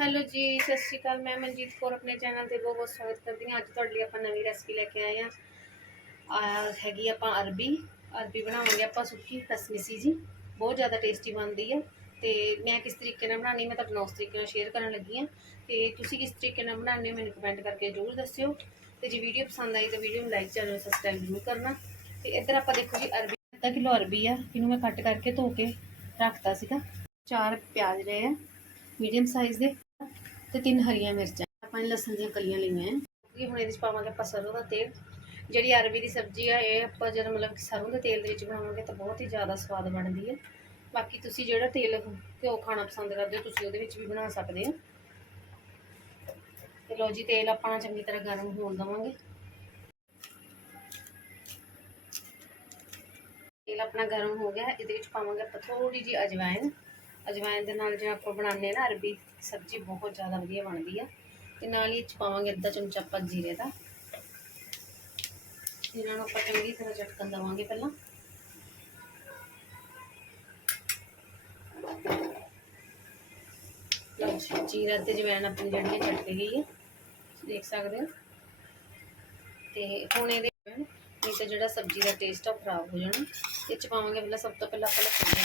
Hello ਜੀ, ਸਤਿ ਸ਼੍ਰੀ ਅਕਾਲ ਮੈਂ ਮਨਜੀਤ ਕੌਰ ਆਪਣੇ ਚੈਨਲ ਤੇ ਬਹੁਤ ਬਹੁਤ ਸਵਾਗਤ ਕਰਦੀ ਹਾਂ। ਅੱਜ ਤੁਹਾਡੇ ਲਈ ਆਪਾਂ ਨਵੀਂ ਰੈਸਪੀ ਲੈ ਕੇ ਆਏ ਹਾਂ। ਹੈਗੀ ਆਪਾਂ ਅਰਬੀ। ਅਰਬੀ ਬਣਾਵਾਂਗੇ ਆਪਾਂ ਸੁੱਕੀ ਕਸਮਿਸੀ ਜੀ। ਬਹੁਤ ਜ਼ਿਆਦਾ ਟੇਸਟੀ ਬਣਦੀ ਹੈ ਤੇ ਮੈਂ ਕਿਸ ਤਰੀਕੇ ਨਾਲ ਬਣਾਉਣੀ ਮੈਂ ਤੁਹਾਡੇ ਉਸ ਤਰੀਕੇ ਨਾਲ ਸ਼ੇਅਰ ਕਰਨ ਲੱਗੀ ਹਾਂ। ਤੇ ਤੁਸੀਂ ਕਿਸ ਤਰੀਕੇ ਨਾਲ ਬਣਾਉਂਦੇ ਹੋ ਮੈਨੂੰ ਕਮੈਂਟ ਕਰਕੇ ਜ਼ਰੂਰ ਦੱਸਿਓ। ਤੇ ਜੇ ਵੀਡੀਓ ਪਸੰਦ ਆਈ ਤਾਂ ਵੀਡੀਓ ਨੂੰ ਲਾਈਕ ਚੈਨਲ ਸਬਸਕ੍ਰਾਈਬ ਜ਼ਰੂਰ ਕਰਨਾ। ਤੇ ਇੱਧਰ ਆਪਾਂ ਦੇਖੋ ਜੀ, ਅਰਬੀ ਅੱਧਾ ਕਿਲੋ ਅਰਬੀ ਆ, ਇਹਨੂੰ ਮੈਂ ਕੱਟ ਕਰਕੇ ਧੋ ਕੇ ਰੱਖਤਾ ਸੀਗਾ। ਚਾਰ ਪਿਆਜ਼ ਲਏ ਆ ਮੀਡੀਅਮ ਸਾਈਜ਼ ਦੇ। ਤੇ ਤਿੰਨ ਹਰੀਆਂ ਮਿਰਚਾਂ। ਆਪਾਂ ਨੇ ਲਸਣ ਦੀਆਂ ਕਲੀਆਂ ਲਈਆਂ। ਕਿ ਹੁਣ ਇਹਦੇ ਵਿੱਚ ਪਾਵਾਂਗੇ ਆਪਾਂ ਸਰੋਂ ਦਾ ਤੇਲ। ਜਿਹੜੀ ਅਰਬੀ ਦੀ ਸਬਜ਼ੀ ਆ, ਇਹ ਆਪਾਂ ਜਦ ਮਤਲਬ ਕਿ ਸਰੋਂ ਦੇ ਤੇਲ ਦੇ ਵਿੱਚ ਬਣਾਵਾਂਗੇ ਤਾਂ ਬਹੁਤ ਹੀ ਜ਼ਿਆਦਾ ਸਵਾਦ ਬਣਦੀ ਹੈ ਬਾਕੀ ਤੁਸੀਂ ਜਿਹੜਾ ਤੇਲ ਘਿਓ ਖਾਣਾ ਪਸੰਦ ਕਰਦੇ ਹੋ, ਤੁਸੀਂ ਉਹਦੇ ਵਿੱਚ ਵੀ ਬਣਾ ਸਕਦੇ ਹੋ। ਤੇ ਲੋ ਜੀ, ਤੇਲ ਆਪਾਂ ਚੰਗੀ ਤਰ੍ਹਾਂ ਗਰਮ ਹੋਣ ਦਵਾਂਗੇ। ਤੇਲ ਆਪਣਾ ਗਰਮ ਹੋ ਗਿਆ, ਇਹਦੇ ਵਿੱਚ ਪਾਵਾਂਗੇ ਆਪਾਂ ਥੋੜੀ ਜਿਹੀ ਅਜਵਾਇਨ ਅਜਵਾਇਣ ਦੇ ਨਾਲ ਜਿਹੜਾ ਆਪਾਂ ਬਣਾਉਂਦੇ ਨਾ ਅਰਬੀ, ਸਬਜ਼ੀ ਬਹੁਤ ਜ਼ਿਆਦਾ ਵਧੀਆ ਬਣਦੀ ਆ। ਤੇ ਨਾਲ ਹੀ ਇਹ 'ਚ ਪਾਵਾਂਗੇ ਅੱਧਾ ਚਮਚਾ ਆਪਾਂ ਜੀਰੇ ਦਾ। ਇਹਨਾਂ ਨੂੰ ਆਪਾਂ ਚੰਗੀ ਤਰ੍ਹਾਂ ਚਟਕਣ ਦਵਾਂਗੇ ਪਹਿਲਾਂ। ਲਓ ਜੀਰਾ ਤੇ ਜਵੈਣ ਆਪਣੀ ਜਿਹੜੀ ਹੈ ਗਈ ਹੈ। ਦੇਖ ਸਕਦੇ ਹੋ। ਤੇ ਹੁਣ ਇਹਦੇ ਨਹੀਂ ਤਾਂ ਜਿਹੜਾ ਸਬਜ਼ੀ ਦਾ ਟੇਸਟ ਆ ਉਹ ਖਰਾਬ ਹੋ ਜਾਣਾ। ਇਹ ਚ ਪਾਵਾਂਗੇ ਪਹਿਲਾਂ ਸਭ ਤੋਂ ਪਹਿਲਾਂ ਆਪਾਂ ਲਸਣ ਦੀਆਂ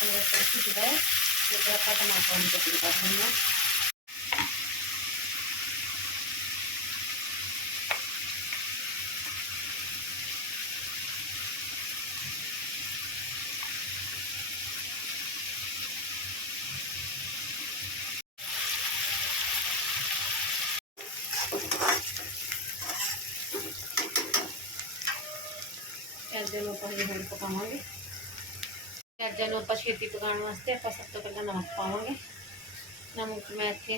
pengrefleksi juga ya beberapa kemampuan untuk Ya, dia lupa ini hari pertama nih. अजन आप छेती पकाने वास्ते आप सब तो पहले नमक पावे नमक मैं इतने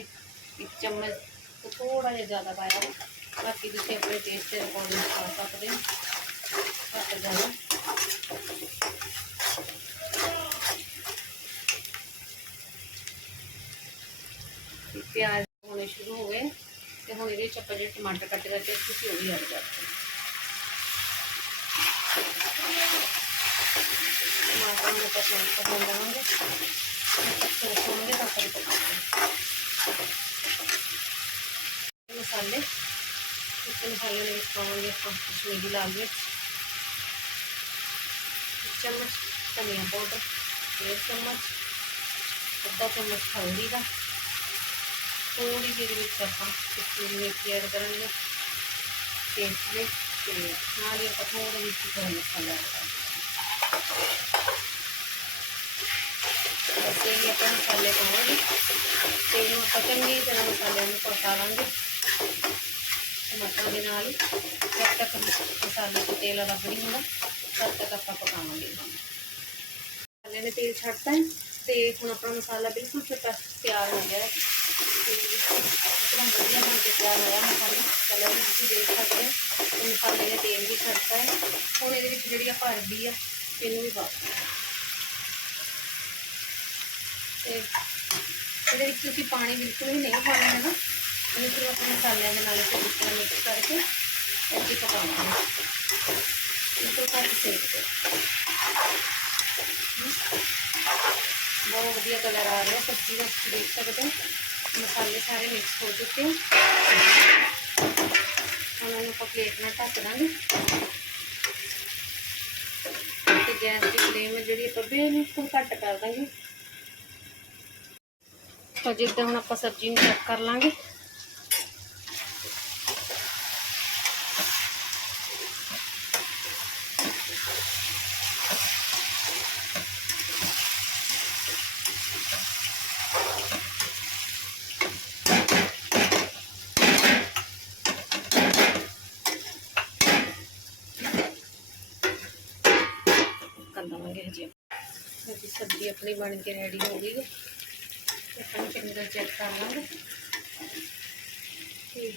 एक चम्मच तो थोड़ा जहा ज़्यादा पाया बाकी तुम अपने टेस्ट के अकॉर्डिंग पा सकते हो। प्याज होने शुरू हो गए। तो हम ये चप्पल जो टमाटर कट करके किसी भी हट जाते हैं। पसंद मसाले मसाले में कश्मीरी लाल मिर्च चम्मच धनिया पाउडर डेढ़ चम्मच अद्धा चम्मच हल्दी का थोड़ी देर में आप ऐड करेंगे पेस्ट में थोड़ा मिर्ची गर्म मसाला लगा मसाले को होंगे तेल मसाले में पका लेंगे तक मसाले तेल अलग नहीं मसाले में तेल छटता है तो हम अपना मसाला बिल्कुल छोटा तैयार हो गया है इतना बढ़िया बन के तैयार होया मसाला कलर भी देख सकते हैं मसाले में तेल भी छटता है हूँ ये जी हल्दी है ਹੁਣ ਆਪਣਾ ਮਸਾਲਾ ਬਿਲਕੁਲ ਫਿੱਟਾ ਤਿਆਰ ਹੋ ਗਿਆ ਹੈ ਤੇ ਇਤਨਾ ਵਧੀਆ ਬਣ ਕੇ ਤਿਆਰ ਹੋਇਆ ਮਸਾਲਾ ਕਲਰ ਵੀ ਤੁਸੀਂ ਦੇਖ ਸਕਦੇ ਹੋ ਤੇ ਮਸਾਲੇ ਨੇ ਤੇਲ ਵੀ ਛੱਡਤਾ ਹੈ ਹੁਣ ਇਹਦੇ ਵਿੱਚ ਜਿਹੜੀ ਆਪਾਂ ਅਰਬੀ ਆ ਇਹਨੂੰ ਵੀ ਪਾ ਦਿੰਦੇ ਹਾਂ ਤੇ ਇਹਦੇ ਵਿੱਚ ਤੁਸੀਂ ਪਾਣੀ ਬਿਲਕੁਲ ਵੀ ਨਹੀਂ ਪਾਉਣਾ ਹੈਗਾ ਇਹਨੂੰ ਸਿਰਫ ਆਪਣੇ ਮਸਾਲਿਆਂ ਦੇ ਨਾਲ ਚੰਗੀ ਤਰ੍ਹਾਂ ਮਿਕਸ ਕਰਕੇ ਇੱਥੇ ਪਕਾਉਣਾ ਹੈ ਬਿਲਕੁਲ ਘੱਟ ਸੇਕ ਤੇ ਬਹੁਤ ਵਧੀਆ ਕਲਰ ਆ ਰਿਹਾ ਸਬਜ਼ੀ ਦਾ ਤੁਸੀਂ ਦੇਖ ਸਕਦੇ ਹੋ ਮਸਾਲੇ ਸਾਰੇ ਮਿਕਸ ਹੋ ਚੁੱਕੇ ਹਨ ਹੁਣ ਇਹਨੂੰ ਆਪਾਂ ਪਲੇਟ ਨਾਲ ਢੱਕ ਦਾਂਗੇ ਤੇ ਗੈਸ ਦੀ ਫਲੇਮ ਜਿਹੜੀ ਆਪਾਂ ਬਿਲਕੁਲ ਘੱਟ ਕਰ ਦਾਂਗੇ। ਤਾਂ ਜਿੱਦਾਂ ਹੁਣ ਆਪਾਂ ਸਬਜ਼ੀ ਨੂੰ ਚੈੱਕ ਕਰ ਲਾਂਗੇ। ਕਰ ਲਵਾਂਗੇ ਹਜੇ ਸਾਡੀ ਸਬਜ਼ੀ ਆਪਣੀ ਬਣ ਕੇ ਰੈਡੀ ਹੋ ਗਈ ਹੈ ਤੇ ਆਪਾਂ ਨੂੰ ਚੰਗੀ ਤਰ੍ਹਾਂ ਚੈੱਕ ਕਰ ਲਾਂਗੇ ਕਿ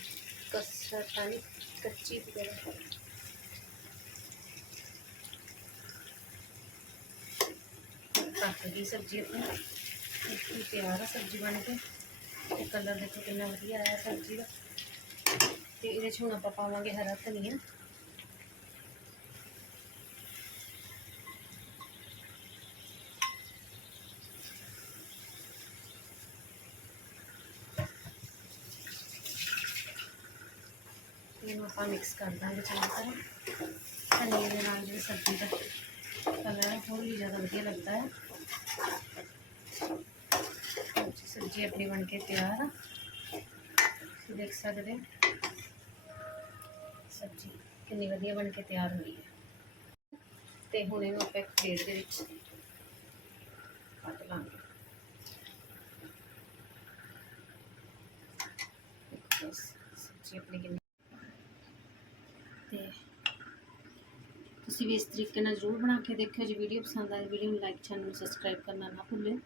ਕਸਰ ਤਾਂ ਨਹੀਂ ਕੱਚੀ ਵਗੈਰਾ ਪੱਕ ਗਈ ਸਬਜ਼ੀ ਆਪਣੀ ਬਿਲਕੁਲ ਤਿਆਰ ਆ ਸਬਜ਼ੀ ਬਣ ਕੇ ਤੇ ਕਲਰ ਦੇਖੋ ਕਿੰਨਾ ਵਧੀਆ ਆਇਆ ਸਬਜ਼ੀ ਦਾ ਤੇ ਇਹਦੇ 'ਚ ਹੁਣ ਆਪਾਂ ਪਾਵਾਂਗੇ ਹਰਾ ਆਪਾਂ ਮਿਕਸ ਕਰ ਦਾਂਗੇ ਚੰਗੀ ਤਰ੍ਹਾਂ ਧਨੀਏ ਦੇ ਨਾਲ ਜਿਹੜੀ ਸਬਜ਼ੀ ਦਾ ਕਲਰ ਹੈ ਹੋਰ ਵੀ ਜ਼ਿਆਦਾ ਵਧੀਆ ਲੱਗਦਾ ਹੈ ਸਬਜ਼ੀ ਆਪਣੀ ਬਣ ਕੇ ਤਿਆਰ ਆ ਤੁਸੀਂ ਦੇਖ ਸਕਦੇ ਹੋ ਸਬਜ਼ੀ ਕਿੰਨੀ ਵਧੀਆ ਬਣ ਕੇ ਤਿਆਰ ਹੋਈ ਹੈ ਤੇ ਹੁਣ ਇਹਨੂੰ ਆਪਾਂ ਇੱਕ ਪਲੇਟ ਦੇ ਵਿੱਚ ਕੱਢ ਲਾਂਗੇ ਬਸ ਸਬਜ਼ੀ ਆਪਣੀ ਤੁਸੀਂ ਵੀ ਇਸ ਤਰੀਕੇ ਨਾਲ ਜ਼ਰੂਰ ਬਣਾ ਕੇ ਦੇਖਿਓ। ਜੇ ਵੀਡੀਓ ਪਸੰਦ ਆਏ ਵੀਡੀਓ ਨੂੰ ਲਾਈਕ ਚੈਨਲ ਨੂੰ ਸਬਸਕ੍ਰਾਈਬ ਕਰਨਾ ਨਾ ਭੁੱਲਿਓ।